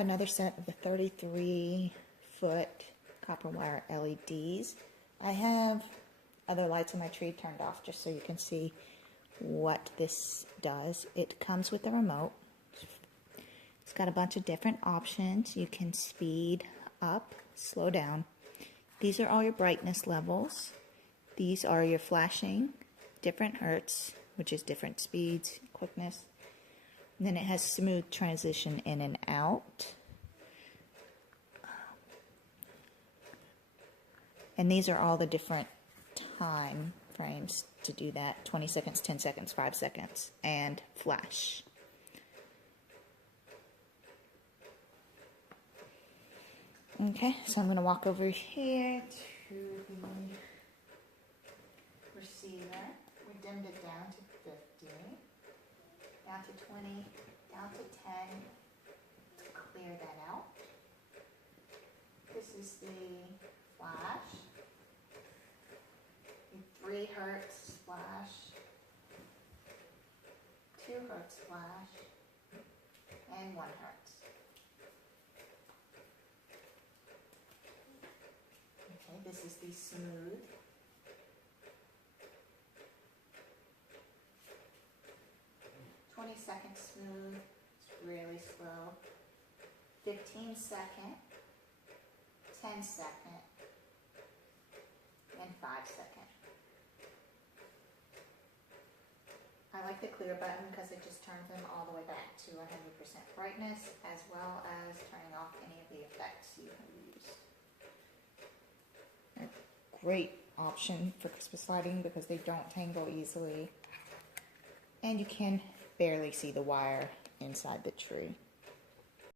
Another set of the 33-foot copper wire LEDs. I have other lights on my tree turned off just so you can see what this does. It comes with a remote. It's got a bunch of different options. You can speed up, slow down. These are all your brightness levels. These are your flashing, different hertz, which is different speeds, quickness. And then it has smooth transition in and out. And these are all the different time frames to do that. 20 seconds, 10 seconds, 5 seconds, and flash. Okay, so I'm going to walk over here to the receiver. We dimmed it down to 50, down to 20, down to 10, to clear that out. This is the flash, the 3 hertz flash, 2 hertz flash, and 1 hertz. Okay, this is the smooth. 20 seconds smooth, it's really slow. 15 second, 10 second, and 5 second. I like the clear button because it just turns them all the way back to 100% brightness, as well as turning off any of the effects you have used. A great option for Christmas lighting because they don't tangle easily. And you can barely see the wire inside the tree.